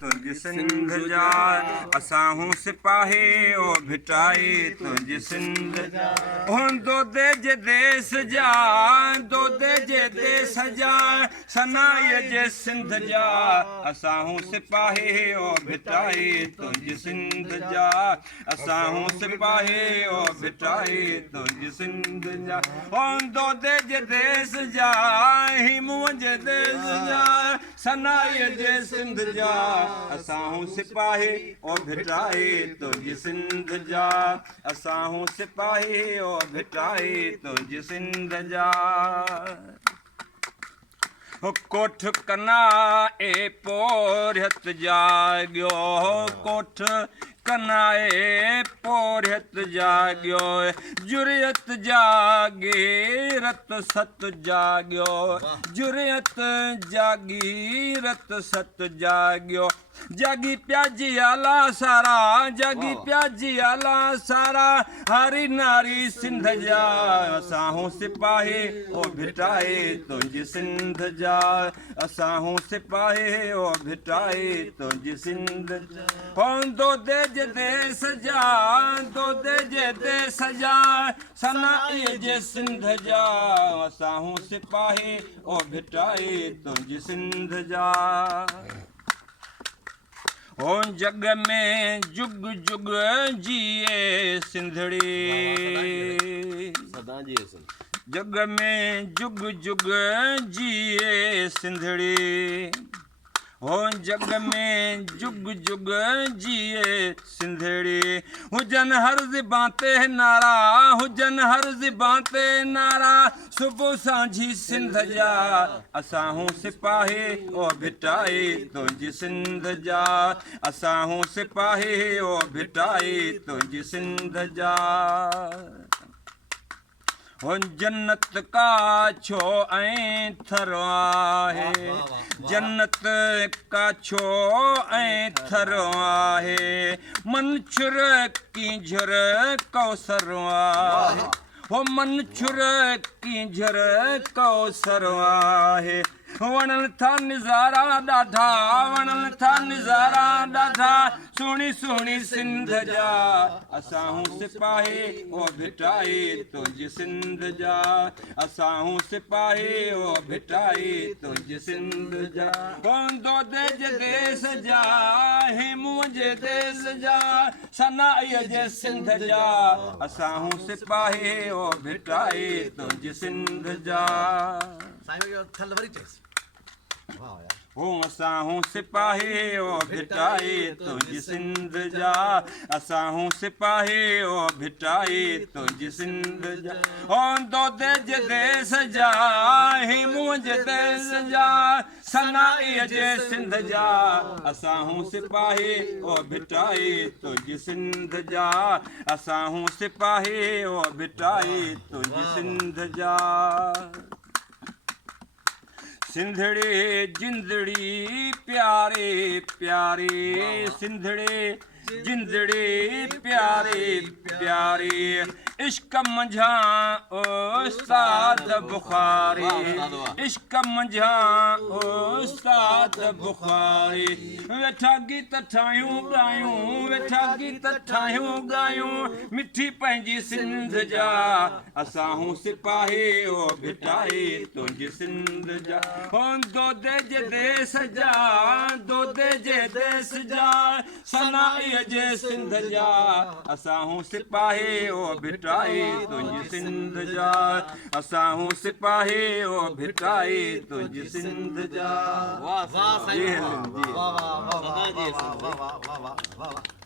तुंहिंजी सिंध जा असां हूं सिपाही ओ भिटाई तुंहिंजी सिंध जा दोदे जे देश जा दोदे जे देश जा सनाईअ जे सिंध जा असां हूं सिपाही ओ भिटाई तुंहिंजी सिंध जा असां हूं सिपाही ओ भिटाई तुंहिंजी सिंध जा दोदे जे देश जा हिमूअ जे देश जा सनाईअ जे सिंध जा असां हूं सिपाही ओ भिटाई तुंहिंजी सिंध जा असां हूं सिपाही ओ भिटाई तुंहिंजी सिंध जा कोठ कना ए पोरियत जाॻियो कोठ कनाए पोरियत जाॻियो जुरियत जाॻे रत सत जाॻियो जुरियत जाॻी रत सत जाॻियो जागी प्याजी आला सारा जागी प्याजी आला सारा हरी नारी सिंध जा असां हूं सिपाही ओ भिटाई तुंहिंजी सिंध जा असां हूं सिपाही ओ भिटाई तुंहिंजी सिंध जा दोदे जे देश जा दोदे जे देश जा सनाईअ जे सिंध जा असां हूं सिपाही ओ भिटाई तुंहिंजी सिंध जा हो जग में जुग जुग जिए सिंधड़ी सदा जिए जग में जुग जुग जिए सिंधड़ी हो जग में जुग जुग जिए सिंधड़ी हुजन हर ज़िबां ते नारा हुजन हर ज़िबां ते नारा सुबुह सांझी सिंध जा असां हूं सिपाही ओ भिटाई तुंहिंजी सिंध जा असां हूं सिपाही ओ भिटाई तुंहिंजी सिंध जा हो जन्नत का छो ऐं थर आहे जन्नत का छो ऐं थर आहे मनछुर की झर कौसर आहे हो मनछुर की झर कौसर आहे वणनि था नज़ारा ॾाढा वणनि था नज़ारा ॾाढा सुहिणी सुहिणी सिंध जा असां हूं सिपाही ओ भिटाई तुंहिंजी सिंध जा असां हूं सिपाही ओ भिटाई तुंहिंजी सिंध जा दोदे जे देश जा हिमूअ जे देश जा सनाईअ जे सिंध जा असां हूं सिपाही ओ भिटाई तुंहिंजी सिंध जा हो असां हूं सिपाही ओ भिटाई तुंहिंजी सिंध जा असां हूं सिपाही ओ भिटाई तुंहिंजी सिंध जा हो दोदे जे देश जा हिमूअ जे देश जा सनाईअ जे सिंध जा असां हूं सिपाही ओ भिटाई तुंहिंजी सिंध जा असां हूं सिपाही ओ भिटाई तुंहिंजी सिंध जा सिंधड़ी जिंदड़ी प्यारे प्यारे सिंधड़ी जिंदड़ी प्यारे प्यारे इश्क मंझा उस्ताद बुखारी इश्क मंझा उस्ताद बुखारी वेठा गीत ठाहियूं ॻायूं वेठा गीत ठाहियूं ॻायूं मिठी पंहिंजी सिंध जा असां हूं सिपाही ओ भिटाई तुंहिंजी सिंध जा हो दोदे जे देश जा दोदे जे देश जा सनाईअ जे सिंध जा असां हूं सिपाही ओ भिटाई तुंहिंजी सिंध जा असां हूं सिपाही ओ भिटाई तुंहिंजी सिंध जा वाह वाह जी वाह वाह वाह वाह वाह वाह वाह वाह